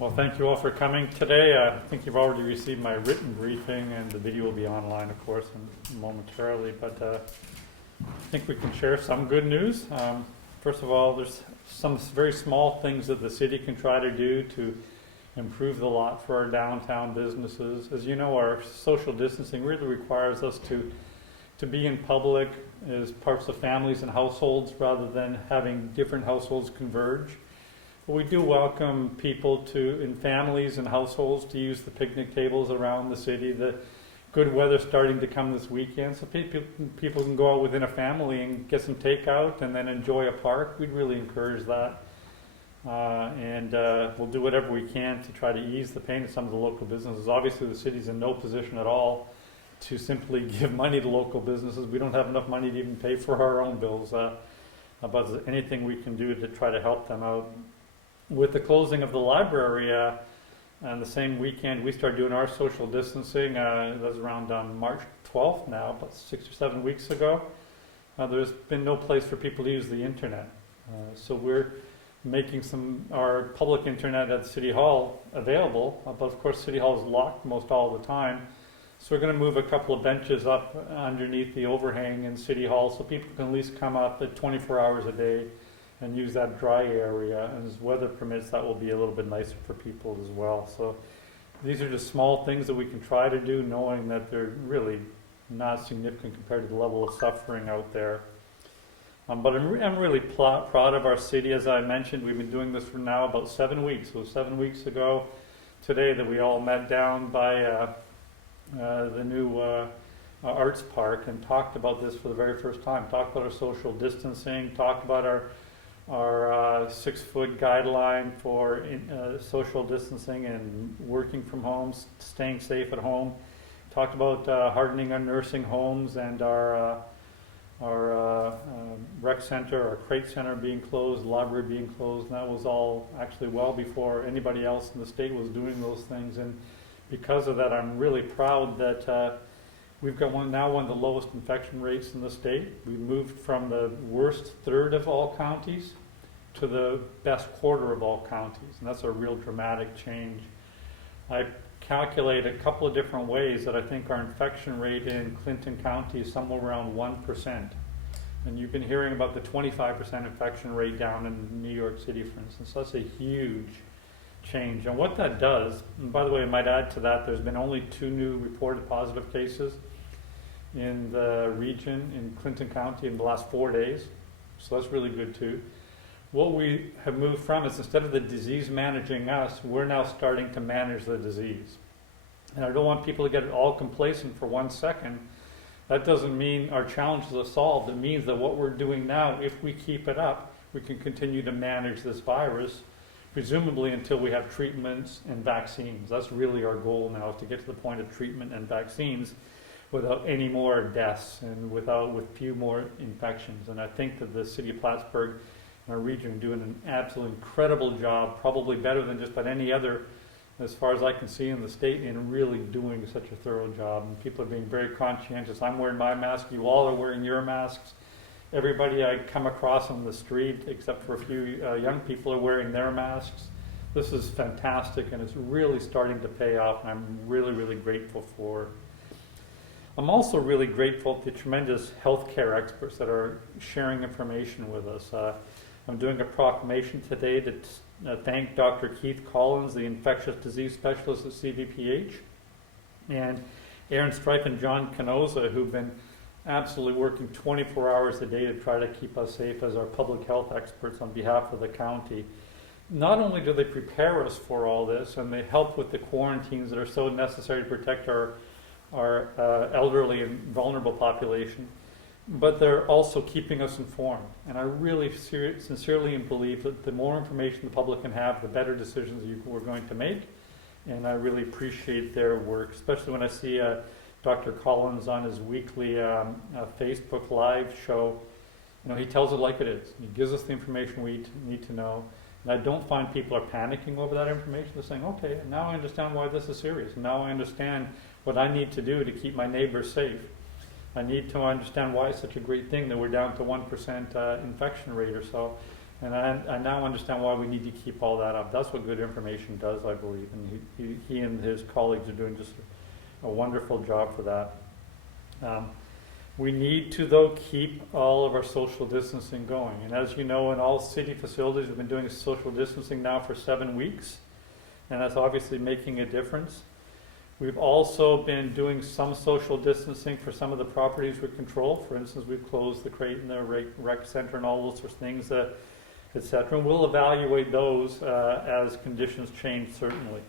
Well, thank you all for coming today. I think you've already received my written briefing, and the video will be online, of course, momentarily. But I think we can share some good news. First of all, there's some very small things that the city can try to do to improve the lot for our downtown businesses. As you know, our social distancing really requires us to be in public as parts of families and households rather than having different households converge. But we do welcome people in families and households to use the picnic tables around the city. The good weather's starting to come this weekend, so people can go out within a family and get some takeout and then enjoy a park. We'd really encourage that. And we'll do whatever we can to try to ease the pain of some of the local businesses. Obviously, the city's in no position at all to simply give money to local businesses. We don't have enough money to even pay for our own bills. But anything we can do to try to help them out. With the closing of the library on the same weekend, we started doing our social distancing. That was around March 12th now, about 6 or 7 weeks ago. There's been no place for people to use the internet. So we're making our public internet at City Hall available, but of course City Hall is locked most all the time. So we're going to move a couple of benches up underneath the overhang in City Hall so people can at least come up at 24 hours a day and use that dry area. And as weather permits, that will be a little bit nicer for people as well. So these are just small things that we can try to do, knowing that they're really not significant compared to the level of suffering out there. But I'm really proud of our city. As I mentioned, we've been doing this for now about 7 weeks. So 7 weeks ago today that we all met down by the new arts park and talked about this for the very first time. Talked about our social distancing, talked about our 6-foot guideline for social distancing and working from home, staying safe at home. Talked about hardening our nursing homes and our rec center, our crate center being closed, library being closed. And that was all actually well before anybody else in the state was doing those things. And because of that, I'm really proud that we've got one of the lowest infection rates in the state. We moved from the worst third of all counties to the best quarter of all counties, and that's a real dramatic change. I calculate a couple of different ways that I think our infection rate in Clinton County is somewhere around 1%. And you've been hearing about the 25% infection rate down in New York City, for instance. That's a huge change. And what that does, and by the way, I might add to that, there's been only 2 new reported positive cases in the region in Clinton County in the last 4 days. So that's really good too. What we have moved from is, instead of the disease managing us, we're now starting to manage the disease. And I don't want people to get all complacent for 1 second. That doesn't mean our challenges are solved. It means that what we're doing now, if we keep it up, we can continue to manage this virus, presumably until we have treatments and vaccines. That's really our goal now, is to get to the point of treatment and vaccines without any more deaths and with few more infections. And I think that the City of Plattsburgh and our region are doing an absolutely incredible job, probably better than just about any other, as far as I can see, in the state, in really doing such a thorough job. And people are being very conscientious. I'm wearing my mask. You all are wearing your masks. Everybody I come across on the street, except for a few young people, are wearing their masks. This is fantastic, and it's really starting to pay off, and I'm really, really grateful for. I'm also really grateful to the tremendous healthcare experts that are sharing information with us. I'm doing a proclamation today to thank Dr. Keith Collins, the infectious disease specialist at CVPH, and Aaron Stripe and John Canosa, who've been absolutely working 24 hours a day to try to keep us safe as our public health experts on behalf of the county. Not only do they prepare us for all this, and they help with the quarantines that are so necessary to protect our elderly and vulnerable population, but they're also keeping us informed. And I really sincerely believe that the more information the public can have, the better decisions we're going to make. And I really appreciate their work, especially when I see Dr. Collins on his weekly Facebook Live show. You know, he tells it like it is. He gives us the information we need to know. And I don't find people are panicking over that information. They're saying, okay, now I understand why this is serious. Now I understand what I need to do to keep my neighbors safe. I need to understand why it's such a great thing that we're down to 1% infection rate or so. And I now understand why we need to keep all that up. That's what good information does, I believe. And he and his colleagues are doing just a wonderful job for that. We need to, though, keep all of our social distancing going. And as you know, in all city facilities, we've been doing social distancing now for 7 weeks. And that's obviously making a difference. We've also been doing some social distancing for some of the properties we control. For instance, we've closed the Crate and the rec center and all those sorts of things, etc. And we'll evaluate those as conditions change, certainly.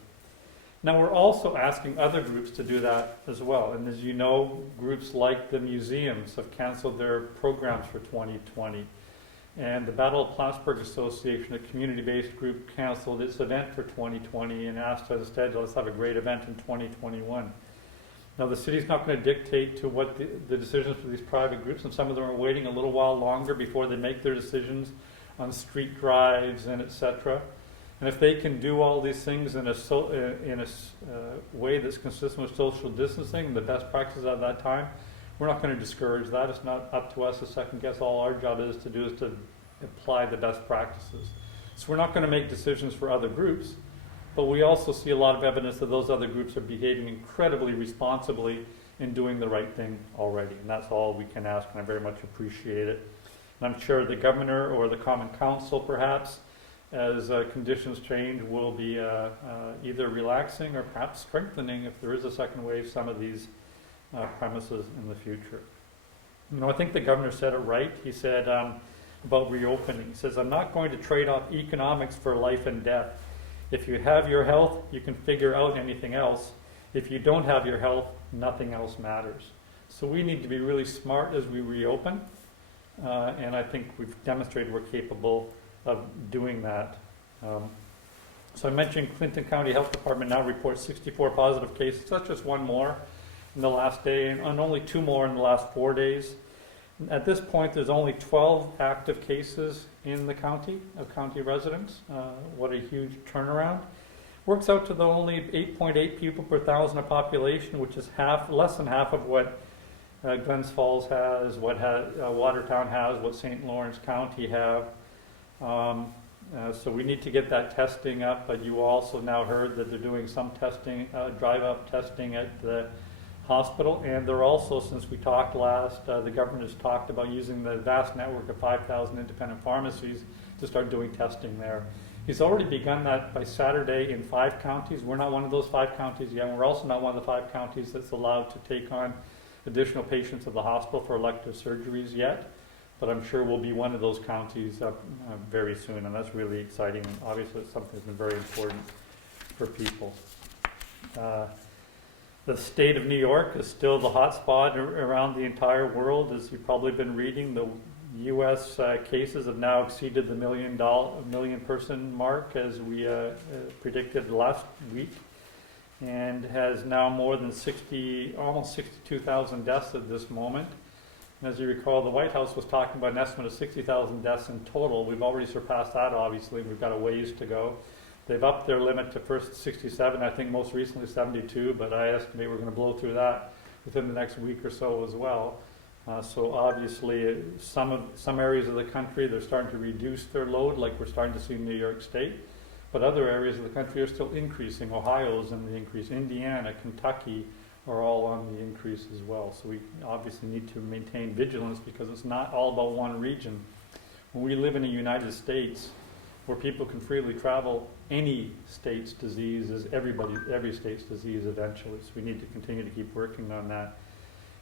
Now, we're also asking other groups to do that as well. And as you know, groups like the museums have canceled their programs for 2020. And the Battle of Plattsburgh Association, a community-based group, canceled its event for 2020 and asked us instead, let's have a great event in 2021. Now, the city's not going to dictate to what the decisions for these private groups, and some of them are waiting a little while longer before they make their decisions on street drives and etc. And if they can do all these things in a way that's consistent with social distancing and the best practices at that time, we're not going to discourage that. It's not up to us to second guess. All our job is to apply the best practices. So we're not going to make decisions for other groups, but we also see a lot of evidence that those other groups are behaving incredibly responsibly in doing the right thing already. And that's all we can ask, and I very much appreciate it. And I'm sure the governor or the Common Council, perhaps, as conditions change, will be either relaxing or perhaps strengthening, if there is a second wave, some of these premises in the future. You know, I think the governor said it right. He said about reopening. He says, I'm not going to trade off economics for life and death. If you have your health, you can figure out anything else. If you don't have your health, nothing else matters. So we need to be really smart as we reopen. And I think we've demonstrated we're capable of doing that. So I mentioned Clinton County Health Department now reports 64 positive cases. That's just one more in the last day, and only 2 more in the last 4 days. At this point, there's only 12 active cases in the county of county residents. What a huge turnaround. Works out to the only 8.8 people per thousand of population, which is less than half of what Glens Falls has, what Watertown has, what St. Lawrence County have. So we need to get that testing up, but you also now heard that they're doing some testing, drive-up testing at the hospital, and they're also, since we talked last, the government has talked about using the vast network of 5,000 independent pharmacies to start doing testing there. He's already begun that by Saturday in 5 counties. We're not one of those 5 counties yet, and we're also not one of the 5 counties that's allowed to take on additional patients at the hospital for elective surgeries yet, but I'm sure we'll be one of those counties very soon, and that's really exciting, and obviously it's something that's been very important for people. The state of New York is still the hot spot around the entire world. As you've probably been reading, the U.S. Cases have now exceeded the million person mark, as we predicted last week, and has now more than almost 62,000 deaths at this moment. And as you recall, the White House was talking about an estimate of 60,000 deaths in total. We've already surpassed that, obviously. We've got a ways to go. They've upped their limit to first 67, I think most recently 72, but I estimate we're going to blow through that within the next week or so as well. So obviously some areas of the country, they're starting to reduce their load, like we're starting to see in New York State, but other areas of the country are still increasing. Ohio's in the increase. Indiana, Kentucky are all on the increase as well. So we obviously need to maintain vigilance, because it's not all about one region. When we live in the United States, where people can freely travel, any state's disease is every state's disease eventually. So we need to continue to keep working on that.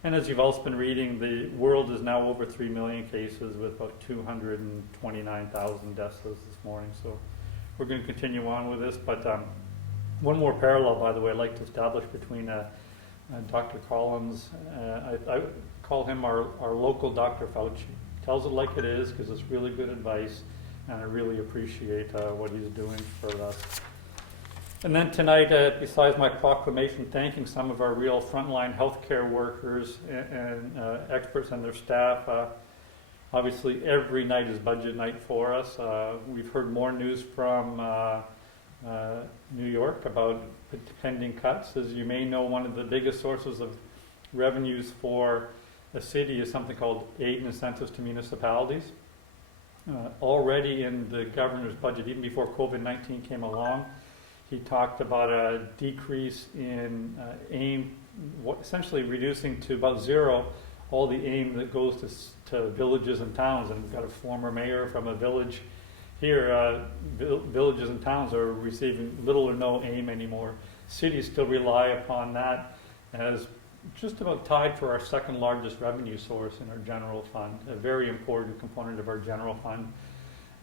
And as you've also been reading, the world is now over 3 million cases with about 229,000 deaths this morning. So we're going to continue on with this. But one more parallel, by the way, I'd like to establish between Dr. Collins, I call him our local Dr. Fauci. Tells it like it is, because it's really good advice. And I really appreciate what he's doing for us. And then tonight, besides my proclamation thanking some of our real frontline healthcare workers and experts and their staff, obviously every night is budget night for us. We've heard more news from New York about pending cuts. As you may know, one of the biggest sources of revenues for a city is something called aid and incentives to municipalities. already in the governor's budget, even before COVID-19 came along, he talked about a decrease in AIM, essentially reducing to about zero all the AIM that goes to villages and towns. And we've got a former mayor from a village here. Villages and towns are receiving little or no AIM anymore. Cities still rely upon that as just about tied for our second largest revenue source in our general fund, a very important component of our general fund.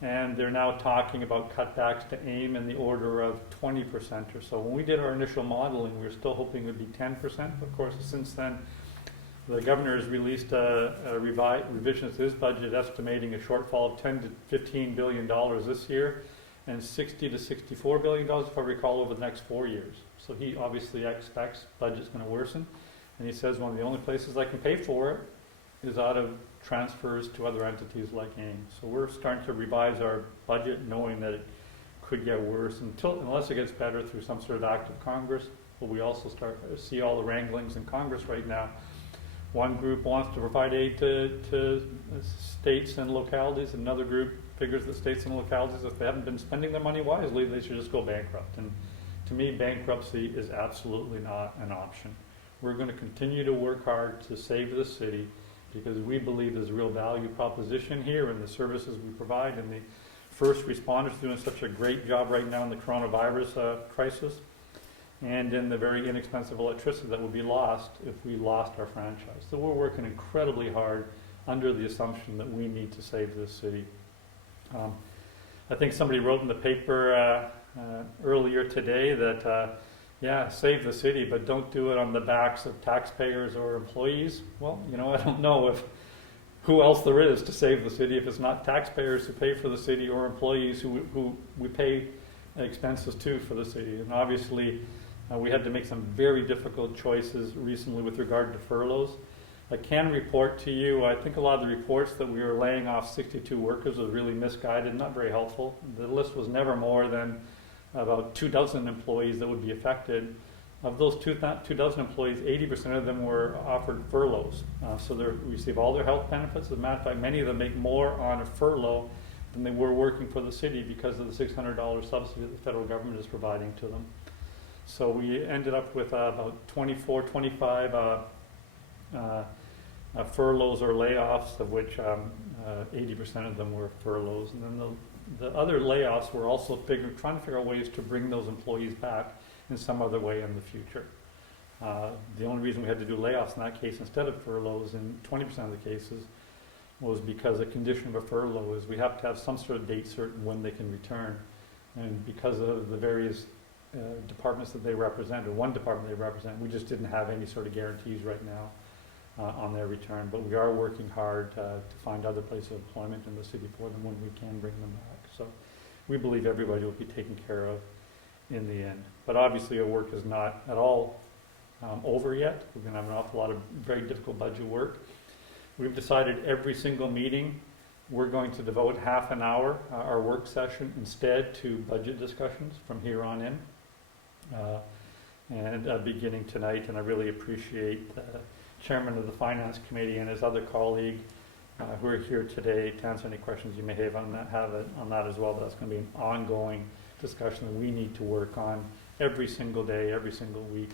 And they're now talking about cutbacks to AIM in the order of 20% or so. When we did our initial modeling, we were still hoping it would be 10%. Of course, since then, the governor has released a revision to his budget estimating a shortfall of $10 to $15 billion this year and $60 to $64 billion, if I recall, over the next 4 years. So he obviously expects budget's going to worsen. And he says one of the only places I can pay for it is out of transfers to other entities like AIM. So we're starting to revise our budget knowing that it could get worse unless it gets better through some sort of act of Congress. But we also start to see all the wranglings in Congress right now. One group wants to provide aid to states and localities. Another group figures that states and localities, if they haven't been spending their money wisely, they should just go bankrupt. And to me, bankruptcy is absolutely not an option. We're going to continue to work hard to save the city because we believe there's a real value proposition here in the services we provide, and the first responders doing such a great job right now in the coronavirus crisis, and in the very inexpensive electricity that would be lost if we lost our franchise. So we're working incredibly hard under the assumption that we need to save this city. I think somebody wrote in the paper earlier today that yeah, save the city, but don't do it on the backs of taxpayers or employees. Well, I don't know who else there is to save the city if it's not taxpayers who pay for the city or employees who we pay expenses to for the city. And obviously, we had to make some very difficult choices recently with regard to furloughs. I can report to you, I think a lot of the reports that we were laying off 62 workers was really misguided, not very helpful. The list was never more than about 24 employees that would be affected. Of those 24 employees, 80% of them were offered furloughs. So they receive all their health benefits. As a matter of fact, many of them make more on a furlough than they were working for the city because of the $600 subsidy that the federal government is providing to them. So we ended up with about 25 furloughs or layoffs, of which 80% of them were furloughs. And then the other layoffs were also trying to figure out ways to bring those employees back in some other way in the future. The only reason we had to do layoffs in that case instead of furloughs in 20% of the cases was because a condition of a furlough is we have to have some sort of date certain when they can return. And because of the various departments that they represent, or one department they represent, we just didn't have any sort of guarantees right now on their return. But we are working hard to find other places of employment in the city for them when we can bring them back. So we believe everybody will be taken care of in the end. But obviously our work is not at all over yet. We're going to have an awful lot of very difficult budget work. We've decided every single meeting we're going to devote half an hour, our work session, instead to budget discussions from here on in. And beginning tonight, and I really appreciate the chairman of the finance committee and his other colleague who are here today to answer any questions you may have on that as well. But that's going to be an ongoing discussion that we need to work on every single day, every single week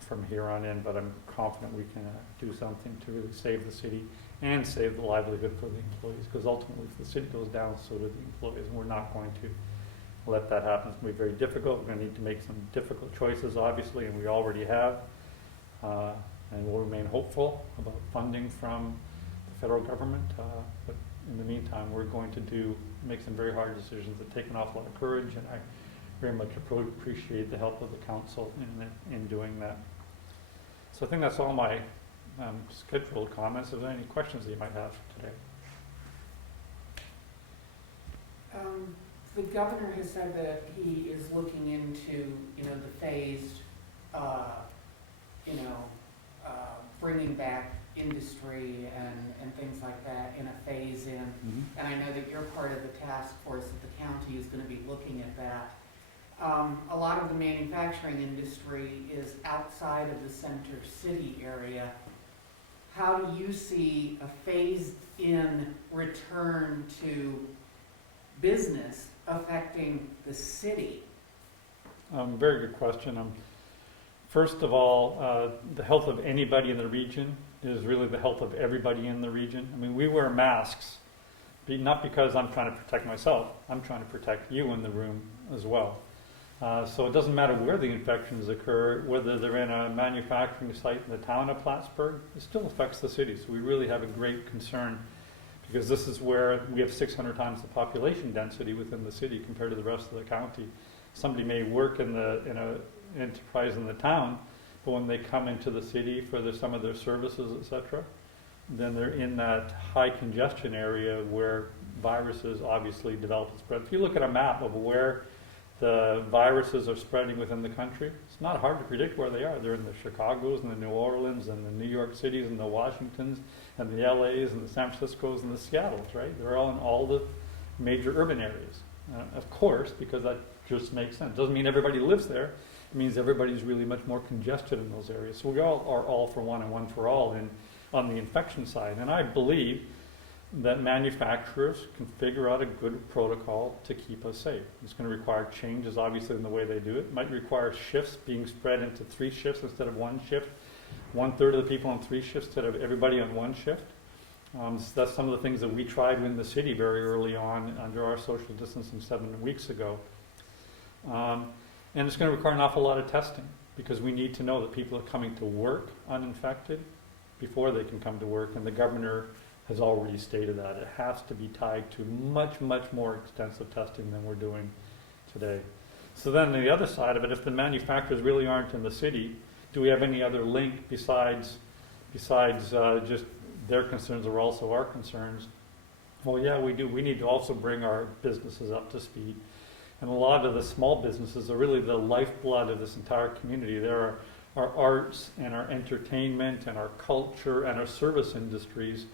from here on in. But I'm confident we can do something to really save the city and save the livelihood for the employees, because ultimately if the city goes down, so do the employees, and we're not going to let that happen. It's going to be very difficult. We're going to need to make some difficult choices, obviously, and we already have. And we'll remain hopeful about funding from the federal government. But in the meantime, we're going to make some very hard decisions that take an awful lot of courage, and I very much appreciate the help of the council in doing that. So I think that's all my scheduled comments. Are there any questions that you might have today? The governor has said that he is looking into, the phased, bringing back industry and things like that in a phase in. Mm-hmm. And I know that you're part of the task force at the county is going to be looking at that. A lot of the manufacturing industry is outside of the center city area. How do you see a phased in return to business affecting the city? Very good question. First of all, the health of anybody in the region is really the health of everybody in the region. I mean, we wear masks, not because I'm trying to protect myself. I'm trying to protect you in the room as well. So it doesn't matter where the infections occur, whether they're in a manufacturing site in the town of Plattsburgh, it still affects the city. So we really have a great concern, because this is where we have 600 times the population density within the city compared to the rest of the county. Somebody may work in an enterprise in the town, but when they come into the city for some of their services, etc., then they're in that high congestion area where viruses obviously develop and spread. If you look at a map of where the viruses are spreading within the country, it's not hard to predict where they are. They're in the Chicagos and the New Orleans and the New York Cities and the Washingtons and the LAs and the San Franciscos and the Seattles, right? They're all in all the major urban areas. Of course, because that just makes sense. Doesn't mean everybody lives there. It means everybody's really much more congested in those areas. So we all are all for one and one for all on the infection side. And I believe that manufacturers can figure out a good protocol to keep us safe. It's going to require changes, obviously, in the way they do it. It might require shifts being spread into 3 shifts instead of 1 shift. 1/3 of the people on 3 shifts instead of everybody on 1 shift. So that's some of the things that we tried in the city very early on under our social distancing 7 weeks ago. And it's going to require an awful lot of testing, because we need to know that people are coming to work uninfected before they can come to work, and the governor has already stated that. It has to be tied to much, much more extensive testing than we're doing today. So then on the other side of it, if the manufacturers really aren't in the city, do we have any other link besides just their concerns are also our concerns? Well, yeah, we do. We need to also bring our businesses up to speed. And a lot of the small businesses are really the lifeblood of this entire community. There are our arts and our entertainment and our culture and our service industries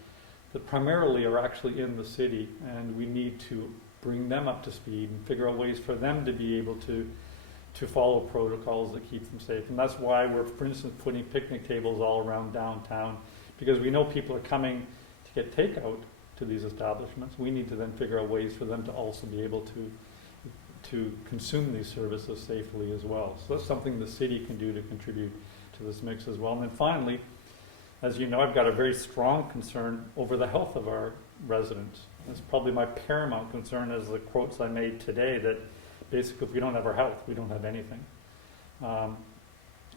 that primarily are actually in the city, and we need to bring them up to speed and figure out ways for them to be able to follow protocols that keep them safe. And that's why we're, for instance, putting picnic tables all around downtown, because we know people are coming to get takeout to these establishments. We need to then figure out ways for them to also be able to consume these services safely as well. So that's something the city can do to contribute to this mix as well. And then finally, as you know, I've got a very strong concern over the health of our residents. It's probably my paramount concern, as the quotes I made today, that basically if we don't have our health, we don't have anything.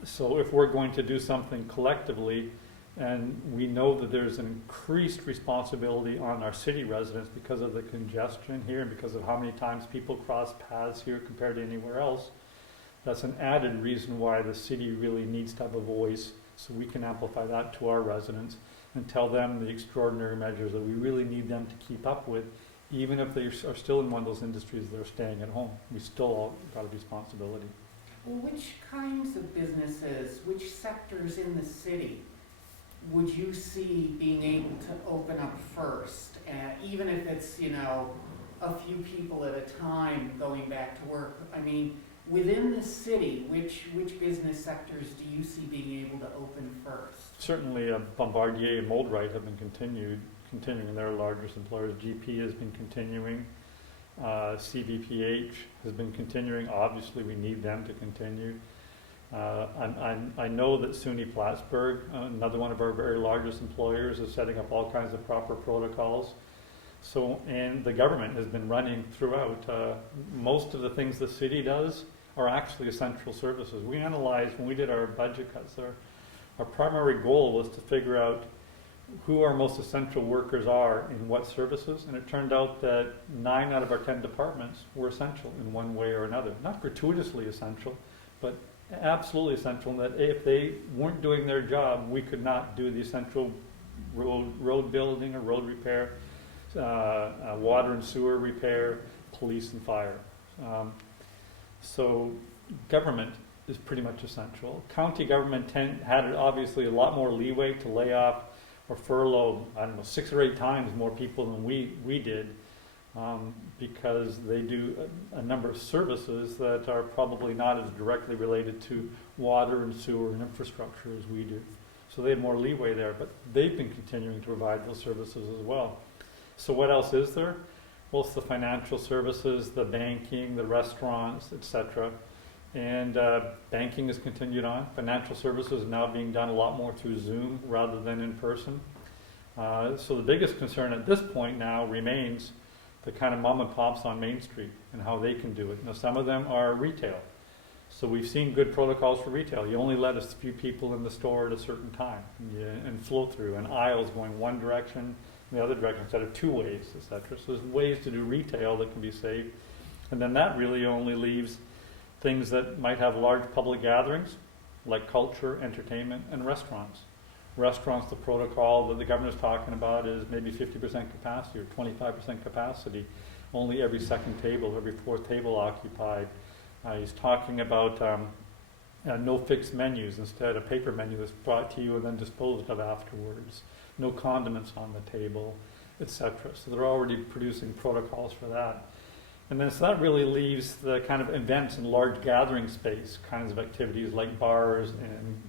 So if we're going to do something collectively, and we know that there's an increased responsibility on our city residents because of the congestion here and because of how many times people cross paths here compared to anywhere else, that's an added reason why the city really needs to have a voice, so we can amplify that to our residents and tell them the extraordinary measures that we really need them to keep up with, even if they are still in one of those industries that are staying at home. We still all got a responsibility. Well, which kinds of businesses, which sectors in the city would you see being able to open up first, even if it's, a few people at a time going back to work? I mean, within the city, which business sectors do you see being able to open first? Certainly, Bombardier and Moldrite have been continuing. Their largest employers. GP has been continuing. CVPH has been continuing. Obviously, we need them to continue. I know that SUNY Plattsburgh, another one of our very largest employers, is setting up all kinds of proper protocols. So, and the government has been running throughout. Most of the things the city does are actually essential services. We analyzed, when we did our budget cuts, our primary goal was to figure out who our most essential workers are in what services, and it turned out that 9 out of our 10 departments were essential in one way or another. Not gratuitously essential, but absolutely essential, in that if they weren't doing their job, we could not do the essential road building or road repair, water and sewer repair, police and fire. So government is pretty much essential. County government had obviously a lot more leeway to lay off or furlough, 6 or 8 times more people than we did, because they do a number of services that are probably not as directly related to water and sewer and infrastructure as we do. So they had more leeway there, but they've been continuing to provide those services as well. So what else is there? Well, it's the financial services, the banking, the restaurants, etc. And banking has continued on. Financial services is now being done a lot more through Zoom rather than in person. So the biggest concern at this point now remains the kind of mom and pops on Main Street and how they can do it. Now, some of them are retail. So we've seen good protocols for retail. You only let a few people in the store at a certain time, and flow through, and aisles going one direction, the other direction instead of two ways, etc. So there's ways to do retail that can be safe. And then that really only leaves things that might have large public gatherings, like culture, entertainment, and restaurants. Restaurants, the protocol that the governor's talking about is maybe 50% capacity or 25% capacity, only every second table, every fourth table occupied. He's talking about no fixed menus, instead a paper menu that's brought to you and then disposed of afterwards. No condiments on the table, etc. So they're already producing protocols for that. And then so that really leaves the kind of events and large gathering space kinds of activities like bars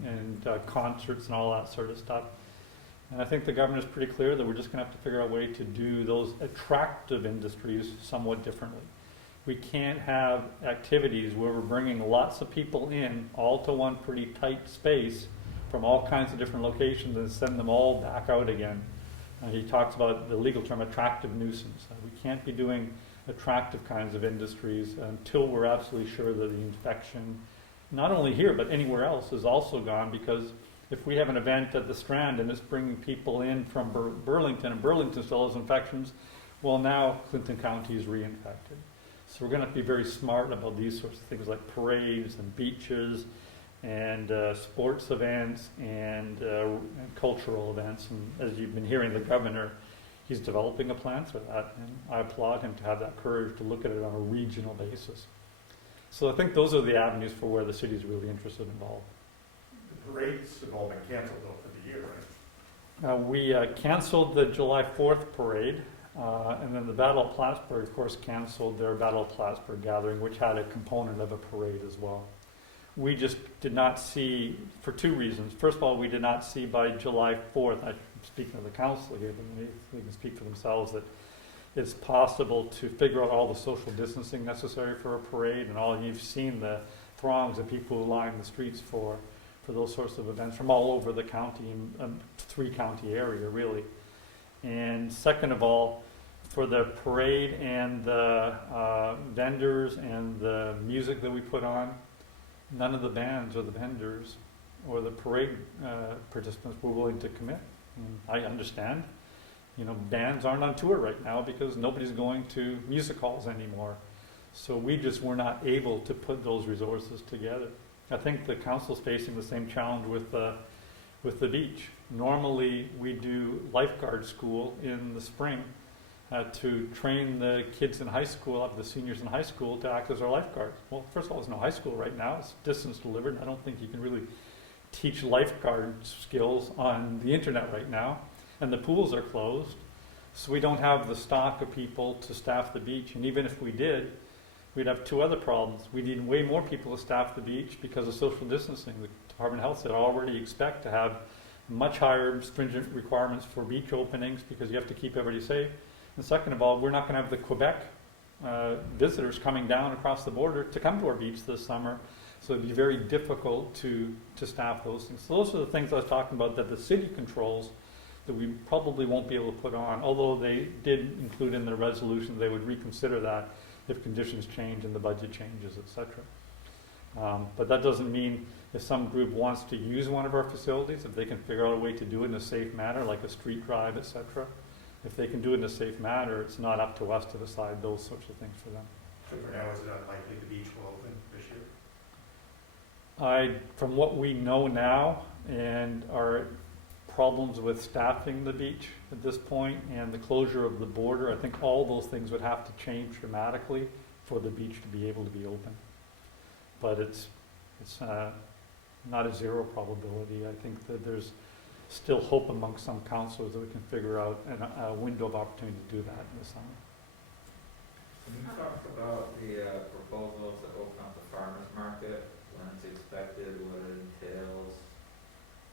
and concerts and all that sort of stuff. And I think the governor's pretty clear that we're just going to have to figure out a way to do those attractive industries somewhat differently. We can't have activities where we're bringing lots of people in all to one pretty tight space from all kinds of different locations and send them all back out again. He talks about the legal term attractive nuisance. We can't be doing attractive kinds of industries until we're absolutely sure that the infection, not only here but anywhere else, is also gone, because if we have an event at the Strand and it's bringing people in from Burlington and Burlington still has infections, well, now Clinton County is reinfected. So we're going to have to be very smart about these sorts of things like parades and beaches and sports events and cultural events. And as you've been hearing the governor, he's developing a plan for that. And I applaud him to have that courage to look at it on a regional basis. So I think those are the avenues for where the city is really interested and involved. The parades have all been canceled though for the year, right? We canceled the July 4th parade. And then the Battle of Plattsburgh, of course, canceled their Battle of Plattsburgh gathering, which had a component of a parade as well. We just did not see, for two reasons. First of all, we did not see by July 4th, I'm speaking of the council here, but they can speak for themselves, that it's possible to figure out all the social distancing necessary for a parade, and all you've seen the throngs of people who line the streets for those sorts of events from all over the county, three-county area, really. And second of all, for the parade and the vendors and the music that we put on, none of the bands or the vendors or the parade participants were willing to commit. And I understand, bands aren't on tour right now because nobody's going to music halls anymore. So we just were not able to put those resources together. I think the council's facing the same challenge with the beach. Normally, we do lifeguard school in the spring to train the kids in high school, up the seniors in high school, to act as our lifeguards. Well, first of all, there's no high school right now. It's distance delivered. I don't think you can really teach lifeguard skills on the internet right now. And the pools are closed, so we don't have the stock of people to staff the beach. And even if we did, we'd have two other problems. We need way more people to staff the beach because of social distancing. The Department of Health said already expect to have much higher stringent requirements for beach openings because you have to keep everybody safe. And second of all, we're not going to have the Quebec visitors coming down across the border to come to our beach this summer. So it'd be very difficult to staff those things. So those are the things I was talking about that the city controls that we probably won't be able to put on, although they did include in their resolution they would reconsider that if conditions change and the budget changes, etc. But that doesn't mean if some group wants to use one of our facilities, if they can figure out a way to do it in a safe manner, like a street drive, etc. If they can do it in a safe manner, it's not up to us to decide those sorts of things for them. So for now, is it unlikely the beach will open this year? From what we know now, and our problems with staffing the beach at this point, and the closure of the border, I think all those things would have to change dramatically for the beach to be able to be open. But it's not a zero probability. I think that there's still hope among some councillors that we can figure out a window of opportunity to do that in the summer. Can you talk about the proposals to open up the farmers market, when it's expected, what it entails,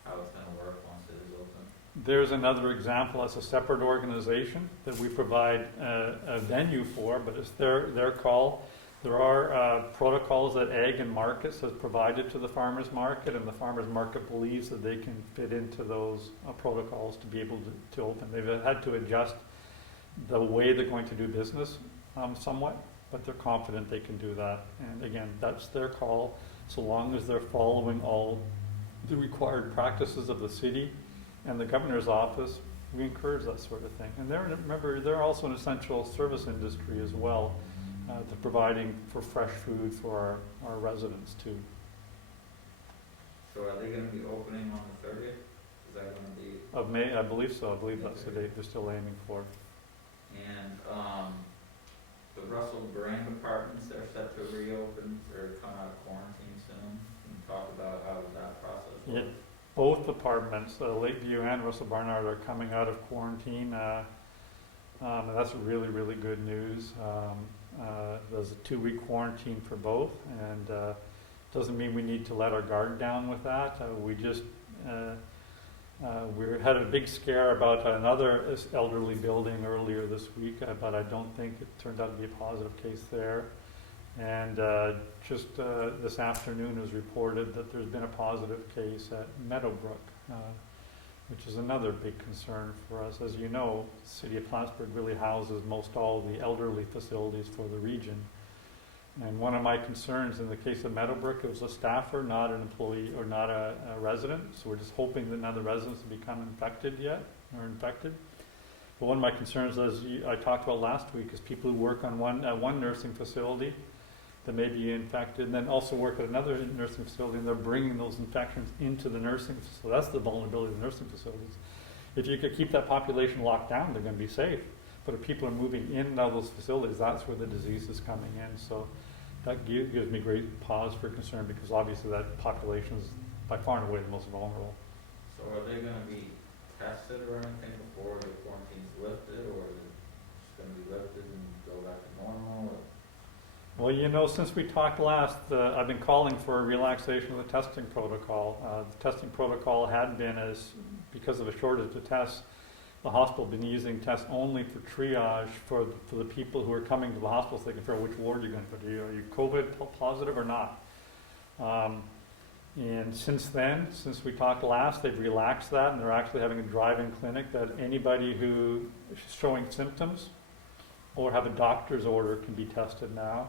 how it's going to work once it is open? there's another example as a separate organization that we provide a venue for, but it's their call. There are protocols that Ag and Markets has provided to the farmers market, and the farmers market believes that they can fit into those protocols to be able to open. They've had to adjust the way they're going to do business somewhat, but they're confident they can do that. And again, that's their call, so long as they're following all the required practices of the city and the governor's office. We encourage that sort of thing. And remember, they're also an essential service industry as well. They're providing for fresh food for our residents too. So are they gonna be opening on the 30th? Is that gonna be? Of May, I believe so. I believe that's the date they're still aiming for. And, the Russell Brand apartments, they're set to reopen, they're coming out of quarantine soon. Can you talk about how that process Yeah. works? Both apartments, Lakeview and Russell Barnard, are coming out of quarantine. And that's really, really good news. There's a 2-week quarantine for both, and doesn't mean we need to let our guard down with that. We had a big scare about another elderly building earlier this week, but I don't think it turned out to be a positive case there. And just this afternoon it was reported that there's been a positive case at Meadowbrook, which is another big concern for us. As you know, the City of Plattsburgh really houses most all the elderly facilities for the region. And one of my concerns in the case of Meadowbrook, it was a staffer, not an employee or not a resident. So we're just hoping that none of the residents have become infected. But one of my concerns, as I talked about last week, is people who work on one nursing facility that may be infected, and then also work at another nursing facility, and they're bringing those infections into the nursing facility. That's the vulnerability of the nursing facilities. If you could keep that population locked down, they're going to be safe. But if people are moving in and out of those facilities, that's where the disease is coming in. So that gives me great pause for concern, because obviously that population is by far and away the most vulnerable. So are they gonna be tested or anything before the quarantine's lifted, or is it just gonna be lifted and go back to normal? Or? Well, you know, since we talked last, I've been calling for a relaxation of the testing protocol. The testing protocol had been, because of a shortage of tests, the hospital had been using tests only for triage for the people who are coming to the hospital, so they can figure out which ward you're going to put. Are you COVID positive or not? And since then, since we talked last, they've relaxed that, and they're actually having a drive-in clinic that anybody who is showing symptoms or have a doctor's order can be tested now.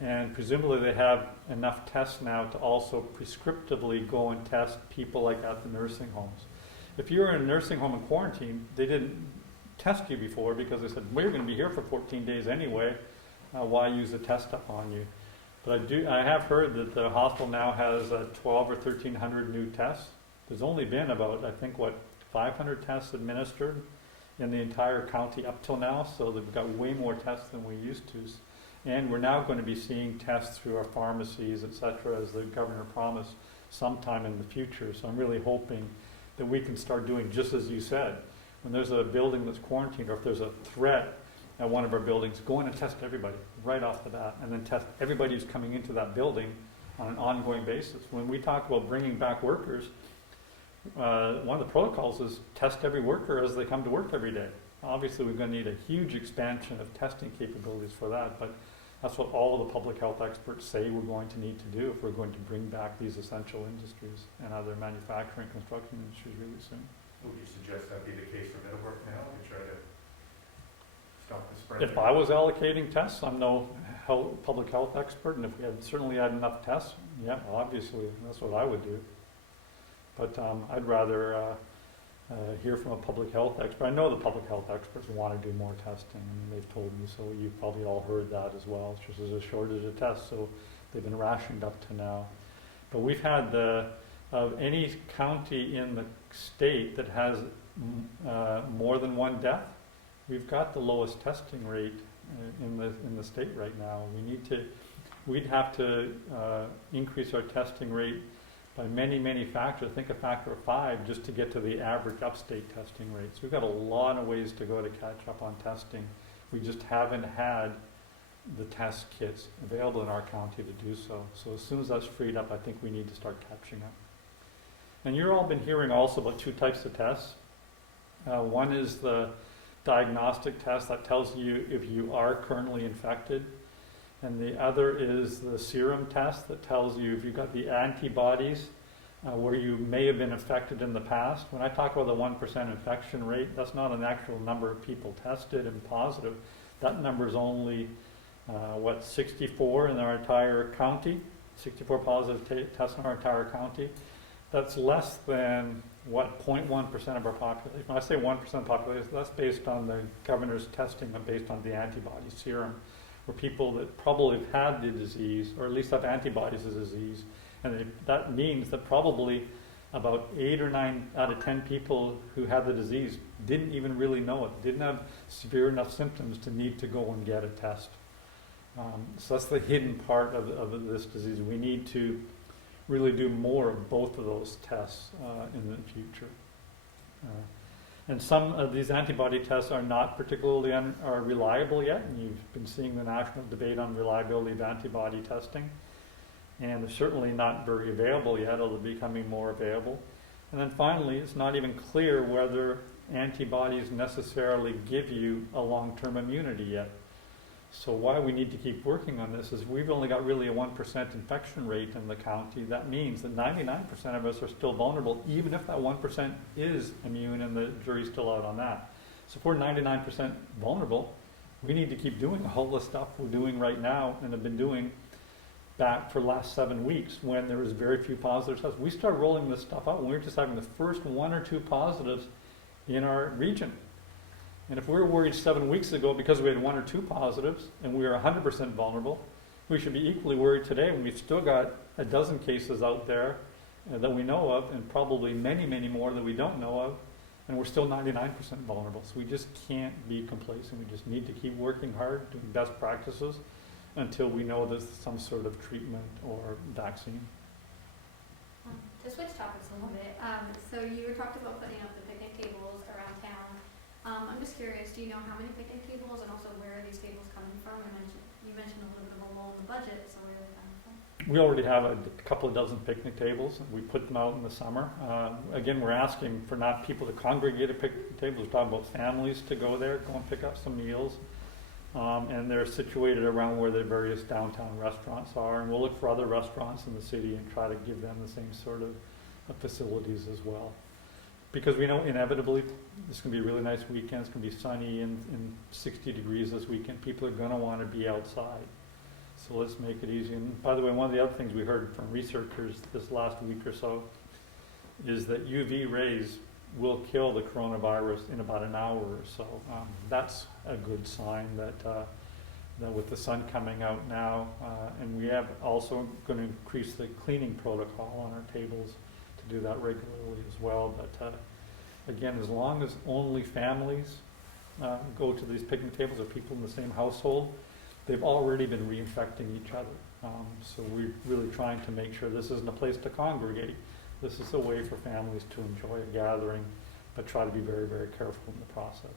And presumably they have enough tests now to also prescriptively go and test people like at the nursing homes. If you're in a nursing home in quarantine, they didn't test you before because they said, well, you're going to be here for 14 days anyway. Why use a test up on you? But I have heard that the hospital now has 12 or 1,300 new tests. There's only been about, 500 tests administered in the entire county up till now. So they've got way more tests than we used to. And we're now going to be seeing tests through our pharmacies, et cetera, as the governor promised sometime in the future. So I'm really hoping that we can start doing just as you said. When there's a building that's quarantined, or if there's a threat at one of our buildings, go in and test everybody right off the bat, and then test everybody who's coming into that building on an ongoing basis. When we talk about bringing back workers, one of the protocols is test every worker as they come to work every day. Obviously, we're going to need a huge expansion of testing capabilities for that, but that's what all the public health experts say we're going to need to do if we're going to bring back these essential industries and other manufacturing construction industries really soon. Would you suggest that be the case for Middlebrook now, to try to stop the spread? If I was allocating tests, I'm no public health expert, and if we had certainly had enough tests, yeah, obviously, that's what I would do. But I'd rather hear from a public health expert. I know the public health experts want to do more testing, and they've told me so. You've probably all heard that as well. It's just there's a shortage of tests, so they've been rationed up to now. But we've had of any county in the state that has more than one death, we've got the lowest testing rate in the state right now. We'd have to increase our testing rate by many, many factors. I think a factor of 5 just to get to the average upstate testing rate. So we've got a lot of ways to go to catch up on testing. We just haven't had the test kits available in our county to do so. So as soon as that's freed up, I think we need to start catching up. And you've all been hearing also about 2 types of tests. One is the diagnostic test that tells you if you are currently infected, and the other is the serum test that tells you if you've got the antibodies where you may have been infected in the past. When I talk about the 1% infection rate, that's not an actual number of people tested and positive. That number is only 64 in our entire county, 64 positive tests in our entire county. That's less than 0.1% of our population. When I say 1% of the population, that's based on the governor's testing and based on the antibody serum, where people that probably have had the disease, or at least have antibodies to the disease, and that means that probably about 8 or 9 out of 10 people who had the disease didn't even really know it, didn't have severe enough symptoms to need to go and get a test. So that's the hidden part of this disease. We need to really do more of both of those tests in the future. And some of these antibody tests are not particularly are reliable yet, and you've been seeing the national debate on reliability of antibody testing. And they're certainly not very available yet, although they're becoming more available. And then finally, it's not even clear whether antibodies necessarily give you a long-term immunity yet. So why we need to keep working on this is we've only got really a 1% infection rate in the county. That means that 99% of us are still vulnerable, even if that 1% is immune and the jury's still out on that. So if we're 99% vulnerable, we need to keep doing all the stuff we're doing right now and have been doing back for the last 7 weeks when there was very few positive tests. We started rolling this stuff out when we were just having the first 1 or 2 positives in our region. And if we were worried 7 weeks ago because we had 1 or 2 positives and we were 100% vulnerable, we should be equally worried today when we've still got a dozen cases out there that we know of, and probably many, many more that we don't know of, and we're still 99% vulnerable. So we just can't be complacent. We just need to keep working hard, doing best practices, until we know there's some sort of treatment or vaccine. To switch topics a little bit, so you were talking about putting up the picnic tables around town. I'm just curious, do you know how many picnic tables and also where are these tables coming from? You mentioned a little bit of a lull in the budget, so where are they coming from? We already have a couple of dozen picnic tables. We put them out in the summer. Again, we're asking for not people to congregate at picnic tables. We're talking about families to go there, go and pick up some meals. And they're situated around where the various downtown restaurants are. And we'll look for other restaurants in the city and try to give them the same sort of facilities as well. Because we know inevitably this can be a really nice weekend. It's going to be sunny and 60 degrees this weekend. People are going to want to be outside. So let's make it easy. And by the way, one of the other things we heard from researchers this last week or so is that UV rays will kill the coronavirus in about an hour or so. That's a good sign that with the sun coming out now, and we have also going to increase the cleaning protocol on our tables to do that regularly as well. But again, as long as only families go to these picnic tables or people in the same household, they've already been reinfecting each other. So we're really trying to make sure this isn't a place to congregate. This is a way for families to enjoy a gathering, but try to be very, very careful in the process.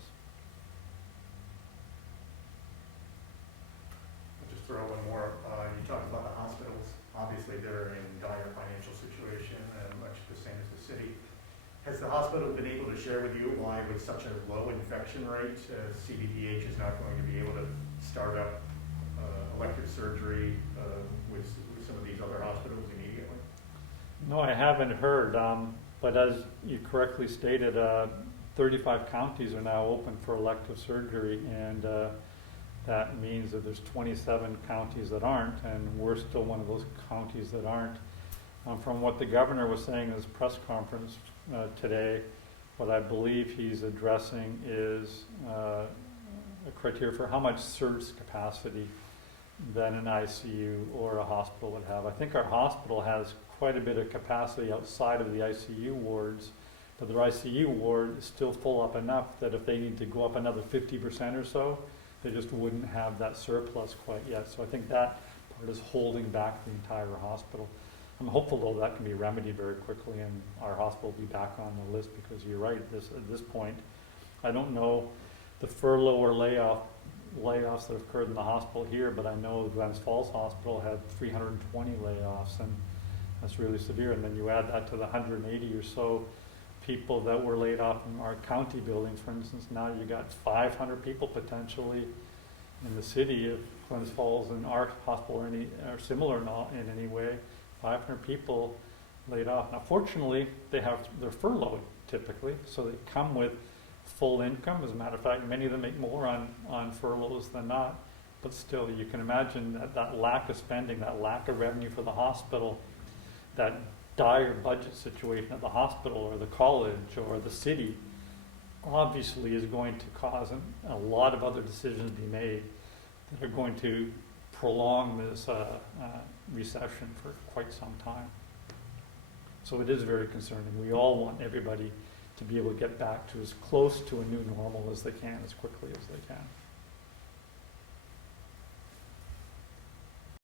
I'll just throw one more. You talked about the hospitals. Obviously, they're in dire financial situation, much the same as the city. Has the hospital been able to share with you why, with such a low infection rate, CBDH is not going to be able to start up elective surgery with some of these other hospitals immediately? No, I haven't heard, but as you correctly stated, 35 counties are now open for elective surgery, and that means that there's 27 counties that aren't, and we're still one of those counties that aren't. From what the governor was saying in his press conference today, what I believe he's addressing is a criteria for how much surge capacity than an ICU or a hospital would have. I think our hospital has quite a bit of capacity outside of the ICU wards, but their ICU ward is still full up enough that if they need to go up another 50% or so, they just wouldn't have that surplus quite yet. So I think that part is holding back the entire hospital. I'm hopeful, though, that can be remedied very quickly and our hospital will be back on the list, because you're right, at this point, I don't know the furlough or layoffs that have occurred in the hospital here, but I know Glens Falls Hospital had 320 layoffs, and that's really severe. And then you add that to the 180 or so people that were laid off in our county buildings, for instance. Now you got 500 people potentially in the city of Glens Falls, and our hospital are similar in any way. 500 people laid off. Now, fortunately, they're furloughed typically, so they come with full income. As a matter of fact, many of them make more on furloughs than not. But still, you can imagine that lack of spending, that lack of revenue for the hospital, that dire budget situation at the hospital or the college or the city, obviously is going to cause a lot of other decisions to be made that are going to prolong this recession for quite some time. So it is very concerning. We all want everybody to be able to get back to as close to a new normal as they can, as quickly as they can.